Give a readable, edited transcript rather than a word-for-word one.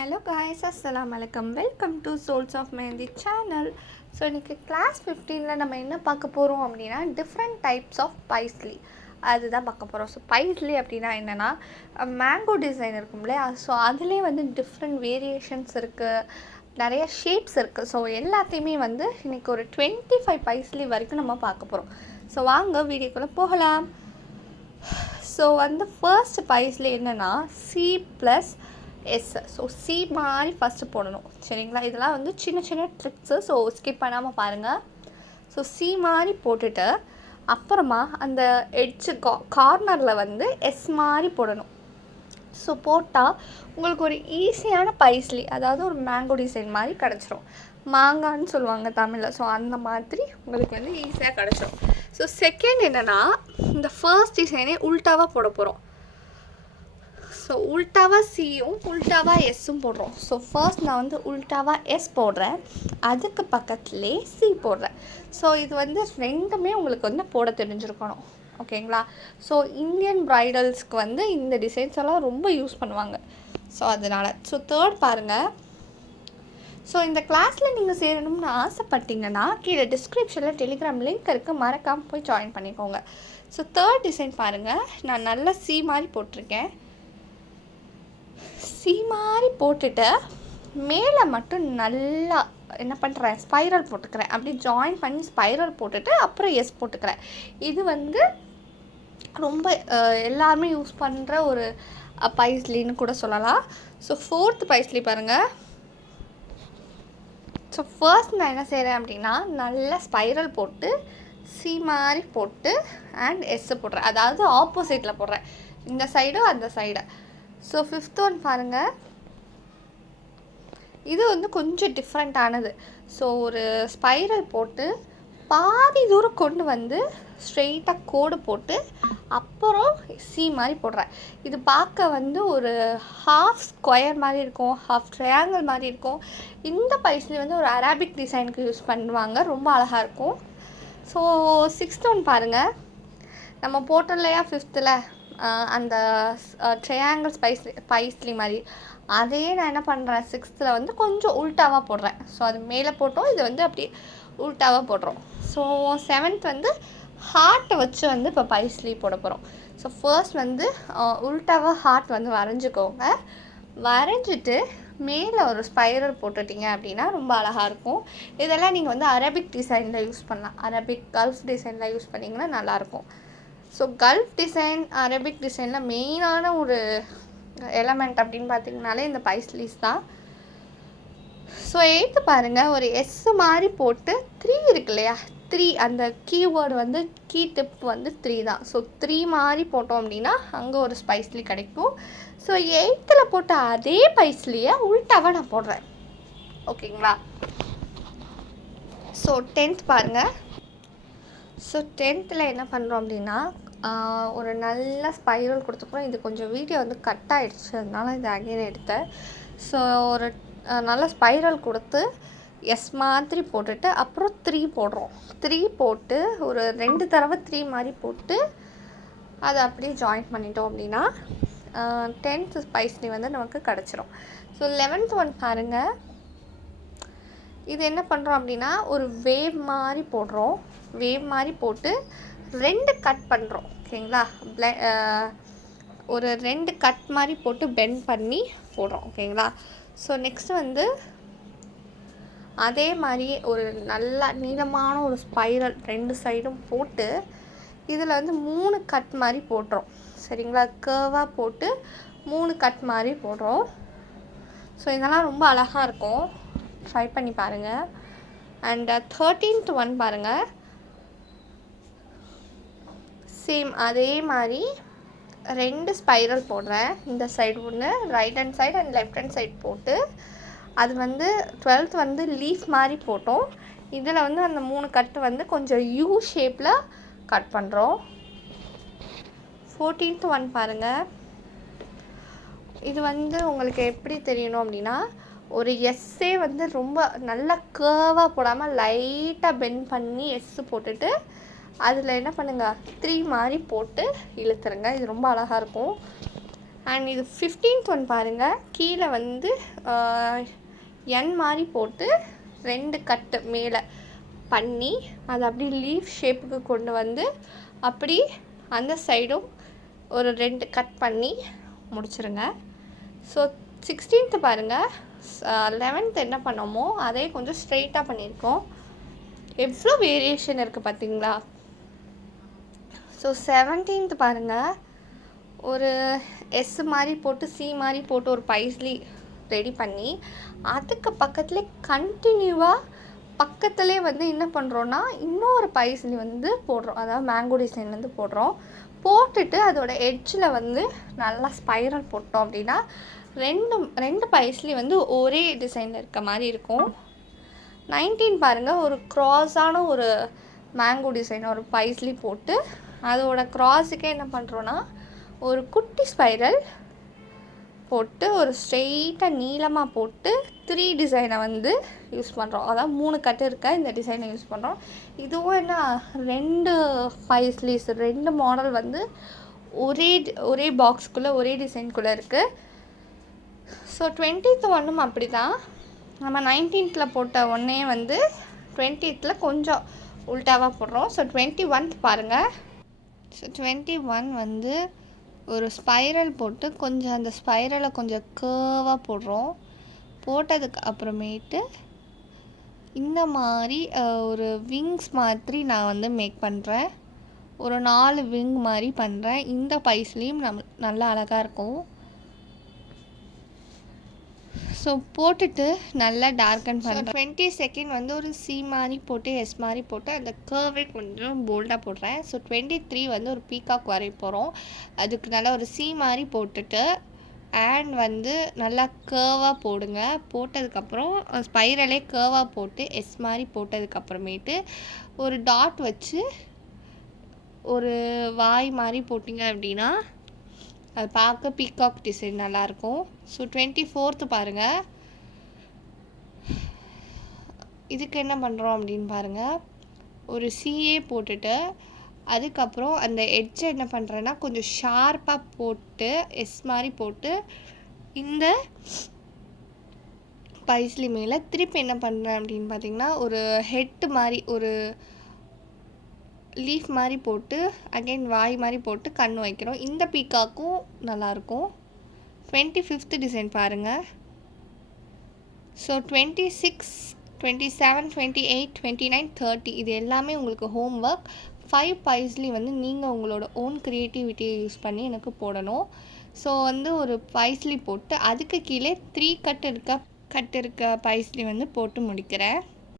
Hello guys, Assalamu alaikum. Welcome to Souls of Mehendi channel. So இன்றைக்கி class 15ல் நம்ம என்ன பார்க்க போகிறோம் அப்படின்னா டிஃப்ரெண்ட் டைப்ஸ் ஆஃப் பைஸ்லி அதுதான் பார்க்க போகிறோம். ஸோ பைஸ்லி அப்படின்னா என்னென்னா மேங்கோ டிசைன் இருக்கும் இல்லையா, ஸோ அதுலேயே வந்து டிஃப்ரெண்ட் வேரியேஷன்ஸ் இருக்குது, நிறைய ஷேப்ஸ் இருக்குது. ஸோ எல்லாத்தையுமே வந்து இன்றைக்கி ஒரு 25 பைஸ்லி வரைக்கும் நம்ம பார்க்க போகிறோம். ஸோ வாங்க வீடியோக்குள்ளே போகலாம். ஸோ வந்து ஃபர்ஸ்ட் பைஸ்லி என்னென்னா C+S. ஸோ சி மாதிரி ஃபஸ்ட்டு போடணும், சரிங்களா? இதெல்லாம் வந்து சின்ன சின்ன ட்ரிக்ஸு, ஸோ ஸ்கிப் பண்ணாமல் பாருங்கள். ஸோ சி மாதிரி போட்டுட்டு அப்புறமா அந்த எட்ஜு கார்னரில் வந்து எஸ் மாதிரி போடணும். ஸோ போட்டால் உங்களுக்கு ஒரு ஈஸியான பைஸ்லி, அதாவது ஒரு மேங்கோ டிசைன் மாதிரி கிடச்சிரும். மாங்கான்னு சொல்லுவாங்க தமிழில். ஸோ அந்த மாதிரி உங்களுக்கு வந்து ஈஸியாக கிடச்சிரும். ஸோ செகண்ட் என்னென்னா, இந்த ஃபர்ஸ்ட் டிசைனே உல்ட்டாவாக போட போகிறோம். ஸோ உல்ட்டாவாக சியும் உல்ட்டாவாக எஸ்ஸும் போடுறோம். ஸோ ஃபர்ஸ்ட் நான் வந்து உல்ட்டாவாக எஸ் போடுறேன், அதுக்கு பக்கத்துலேயே சி போடுறேன். ஸோ இது வந்து ரெண்டுமே உங்களுக்கு வந்து போட தெரிஞ்சிருக்கணும், ஓகேங்களா? ஸோ இந்தியன் ப்ரைடல்ஸ்க்கு வந்து இந்த டிசைன்ஸ் எல்லாம் ரொம்ப யூஸ் பண்ணுவாங்க. ஸோ அதனால் ஸோ தேர்ட் பாருங்கள். ஸோ இந்த கிளாஸில் நீங்கள் சேரணும்னு ஆசைப்பட்டீங்கன்னா கீழே டிஸ்கிரிப்ஷனில் டெலிகிராம் லிங்க் இருக்குது, மறக்காமல் போய் ஜாயின் பண்ணிக்கோங்க. ஸோ தேர்ட் டிசைன் பாருங்கள், நான் நல்லா சி மாதிரி போட்டிருக்கேன். சி மாதிரி போட்டுட்டு மேலே மட்டும் நல்லா என்ன பண்ணுறேன், ஸ்பைரல் போட்டுக்கிறேன். அப்படி ஜாயின் பண்ணி ஸ்பைரல் போட்டுட்டு அப்புறம் எஸ் போட்டுக்கிறேன். இது வந்து ரொம்ப எல்லாருமே யூஸ் பண்ணுற ஒரு பைஸ்லின்னு கூட சொல்லலாம். ஸோ ஃபோர்த் பைஸ்லி பாருங்கள். ஸோ ஃபர்ஸ்ட் நான் என்ன செய்கிறேன் அப்படின்னா, நல்லா ஸ்பைரல் போட்டு சி மாதிரி போட்டு அண்ட் எஸ் போடுறேன், அதாவது ஆப்போசிட்டில் போடுறேன், இந்த சைடும் அந்த சைடை. ஸோ ஃபிஃப்த் ஒன் பாருங்கள், இது வந்து கொஞ்சம் டிஃப்ரெண்ட்டானது. ஸோ ஒரு ஸ்பைரல் போட்டு பாதி தூரம் கொண்டு வந்து ஸ்ட்ரெயிட்டாக கோடு போட்டு அப்புறம் சி மாதிரி போடுறேன். இது பார்க்க வந்து ஒரு ஹாஃப் ஸ்கொயர் மாதிரி இருக்கும், ஹாஃப் ட்ரையாங்கிள் மாதிரி இருக்கும். இந்த பைஸ்லி வந்து ஒரு அரபிக் டிசைனுக்கு யூஸ் பண்ணுவாங்க, ரொம்ப அழகாக இருக்கும். ஸோ சிக்ஸ்த் ஒன் பாருங்கள், நம்ம போட்டோம் இல்லையா ஃபிஃப்த்தில் அந்த ட்ரையாங்கிள் பைஸ்லி மாதிரி, அதையே நான் என்ன பண்ணுறேன் சிக்ஸ்த்தில் வந்து கொஞ்சம் உல்ட்டாவாக போடுறேன். ஸோ அது மேலே போட்டோம், இது வந்து அப்படி உல்ட்டாவாக போடுறோம். ஸோ செவன்த் வந்து ஹார்ட்டை வச்சு வந்து இப்போ பைஸ்லி போட போகிறோம். ஸோ ஃபர்ஸ்ட் வந்து உல்ட்டாவாக ஹார்ட் வந்து வரைஞ்சிக்கோங்க. வரைஞ்சிட்டு மேலே ஒரு ஸ்பைரல் போட்டுட்டிங்க அப்படின்னா ரொம்ப அழகாக இருக்கும். இதெல்லாம் நீங்கள் வந்து அரபிக் டிசைனில் யூஸ் பண்ணலாம், அரபிக் கல்ஃப் டிசைனில் யூஸ் பண்ணிங்கன்னா நல்லாயிருக்கும். ஸோ கல்ஃப் டிசைன் அரபிக் டிசைனில் மெயினான ஒரு எலமெண்ட் அப்படின்னு பார்த்திங்கனாலே இந்த பைஸ்லிஸ் தான். ஸோ எயித்து பாருங்கள், ஒரு எஸ் மாதிரி போட்டு 3 இருக்கு இல்லையா, 3 அந்த கீவேர்டு வந்து கீ டிப் வந்து 3 தான். ஸோ 3 மாதிரி போட்டோம் அப்படின்னா அங்கே ஒரு பைஸ்லி கிடைக்கும். ஸோ எயித்தில் போட்ட அதே பைஸ்லியை உல்ட்டாவாக நான் போடுறேன், ஓகேங்களா? ஸோ 10th பாருங்கள். ஸோ 10th என்ன பண்ணுறோம் அப்படின்னா, ஒரு நல்ல ஸ்பைரல் கொடுத்துக்கிறோம். இது கொஞ்சம் வீடியோ வந்து கட் ஆகிடுச்சு, அதனால இது அகைன் எடுத்தேன். ஸோ ஒரு நல்ல ஸ்பைரல் கொடுத்து எஸ் மாதிரி போட்டுட்டு அப்புறம் 3 போடுறோம். 3 போட்டு ஒரு 2 தடவை 3 மாதிரி போட்டு அதை அப்படியே ஜாயின் பண்ணிட்டோம் அப்படின்னா 10th பைஸ்லி வந்து நமக்கு கிடச்சிரும். ஸோ 11th ஒன் பாருங்கள், இது என்ன பண்ணுறோம் அப்படின்னா ஒரு வேவ் மாதிரி போடுறோம். வேவ் மாதிரி போட்டு 2 கட் பண்ணுறோம், ஓகேங்களா? ஒரு 2 கட் மாதிரி போட்டு பெண்ட் பண்ணி போடுறோம், ஓகேங்களா? ஸோ நெக்ஸ்ட் வந்து அதே மாதிரி ஒரு நல்ல நீளமான ஒரு ஸ்பைரல் 2 சைடும் போட்டு இதில் வந்து 3 கட் மாதிரி போடுறோம், சரிங்களா? கர்வாக போட்டு 3 கட் மாதிரி போடுறோம். ஸோ இதெல்லாம் ரொம்ப அழகாக இருக்கும், ட்ரை பண்ணி பாருங்கள். அண்ட் 13th ஒன் பாருங்கள், சேம் அதே மாதிரி 2 ஸ்பைரல் போடுறேன். இந்த சைடு ஒன்று, right hand side and left hand side போட்டு அது வந்து 12th வந்து லீஃப் மாதிரி போட்டோம். இதில் வந்து அந்த 3 கட்டு வந்து கொஞ்சம் யூ ஷேப்பில் கட் பண்ணுறோம். 14th ஒன் பாருங்கள், இது வந்து உங்களுக்கு எப்படி தெரியணும் அப்படின்னா, ஒரு எஸ்ஸே வந்து ரொம்ப நல்லா கர்வாக போடாமல் லைட்டாக பெண்ட் பண்ணி எஸ்ஸு போட்டுட்டு அதில் என்ன பண்ணுங்கள் 3 மாதிரி போட்டு இழுத்துருங்க. இது ரொம்ப அழகாக இருக்கும். அண்ட் இது 15th ஒன் பாருங்கள், கீழே வந்து என் மாதிரி போட்டு 2 கட்டு மேலே பண்ணி அதை அப்படி லீஃப் ஷேப்புக்கு கொண்டு வந்து அப்படி அந்த சைடும் ஒரு 2 கட் பண்ணி முடிச்சிருங்க. ஸோ 16th பாருங்கள், 11th என்ன பண்ணோமோ அதே கொஞ்சம் ஸ்ட்ரெயிட்டாக பண்ணியிருக்கோம். எவ்வளோ வேரியேஷன் இருக்குது பார்த்தீங்களா. ஸோ 17th பாருங்கள், ஒரு எஸ் மாதிரி போட்டு சி மாதிரி போட்டு ஒரு பைஸ்லி ரெடி பண்ணி அதுக்கு பக்கத்துலேயே கண்டினியூவாக பக்கத்துலேயே வந்து என்ன பண்ணுறோன்னா இன்னொரு பைஸ்லி வந்து போடுறோம். அதாவது மேங்கோ டிசைன் வந்து போடுறோம். போட்டுட்டு அதோட எட்ஜில் வந்து நல்லா ஸ்பைரல் போட்டோம் அப்படின்னா ரெண்டு பைஸ்லி வந்து ஒரே டிசைனில் இருக்க மாதிரி இருக்கும். 19 பாருங்கள், ஒரு க்ராஸான ஒரு மேங்கோ டிசைன் ஒரு பைஸ்லி போட்டு அதோட க்ராஸுக்கே என்ன பண்ணுறோன்னா ஒரு குட்டி ஸ்பைரல் போட்டு ஒரு ஸ்ட்ரெயிட்டாக நீளமாக போட்டு 3 டிசைனை வந்து யூஸ் பண்ணுறோம். அதாவது 3 கட்டு இருக்க இந்த டிசைனை யூஸ் பண்ணுறோம். இதுவும் என்ன 2 பைஸ்லீஸ் 2 மாடல் வந்து ஒரே பாக்ஸ்க்குள்ளே ஒரே டிசைனுக்குள்ளே இருக்குது. ஸோ 20th ஒன்றும் அப்படி தான். நம்ம 19th போட்ட ஒன்றே வந்து 20th கொஞ்சம் உல்ட்டாவாக போடுறோம். ஸோ 21 பாருங்கள். ஸோ 21 வந்து ஒரு ஸ்பைரல் போட்டு கொஞ்சம் அந்த ஸ்பைரலை கொஞ்சம் கர்வாக போடுறோம். போட்டதுக்கு அப்புறமேட்டு இந்த மாதிரி ஒரு விங்ஸ் மாதிரி நான் வந்து மேக் பண்ணுறேன். ஒரு 4 விங் மாதிரி பண்ணுறேன். இந்த பைஸ்லேயும் நல்லா அழகாக இருக்கும். ஸோ போட்டுட்டு நல்லா டார்க்கன் பண்ணுறேன். 22nd வந்து ஒரு சி மாதிரி போட்டு எஸ் மாதிரி போட்டு அந்த கர்வே கொஞ்சம் போல்டாக போடுறேன். ஸோ 23 வந்து ஒரு பீகாக் வரைய போகிறோம். அதுக்கு நல்லா ஒரு சி மாதிரி போட்டுட்டு அண்ட் வந்து நல்லா கர்வாக போடுங்க. போட்டதுக்கப்புறம் ஸ்பைரலே கர்வாக போட்டு எஸ் மாதிரி போட்டதுக்கப்புறமேட்டு ஒரு டாட் வச்சு ஒரு வாய் மாதிரி போட்டிங்க அப்படின்னா அது பார்க்க பீகாக் டிசைன் நல்லாயிருக்கும். ஸோ 24th பாருங்கள், இதுக்கு என்ன பண்ணுறோம் அப்படின்னு பாருங்கள். ஒரு சிஏ போட்டுட்டு அதுக்கப்புறம் அந்த எட்ஜை என்ன பண்ணுறேன்னா கொஞ்சம் ஷார்ப்பாக போட்டு எஸ் மாதிரி போட்டு இந்த பைஸ்லி மேலே திருப்பி என்ன பண்ணுறேன் அப்படின்னு பார்த்தீங்கன்னா ஒரு ஹெட்டு மாதிரி ஒரு லீஃப் மாதிரி போட்டு அகைன் வாய் மாதிரி போட்டு கண் வைக்கிறோம். இந்த பீக்காக்கும் நல்லாயிருக்கும். 25th டிசைன் பாருங்கள். ஸோ 26, 27, 28, 29, 30 இது எல்லாமே உங்களுக்கு ஹோம் ஒர்க். 5 பைஸ்லி வந்து நீங்கள் உங்களோட ஓன் க்ரியேட்டிவிட்டியை யூஸ் பண்ணி எனக்கு போடணும். ஸோ வந்து ஒரு பைஸ்லி போட்டு அதுக்கு கீழே 3 கட் இருக்க பைஸ்லி வந்து போட்டு முடிக்கிறேன்.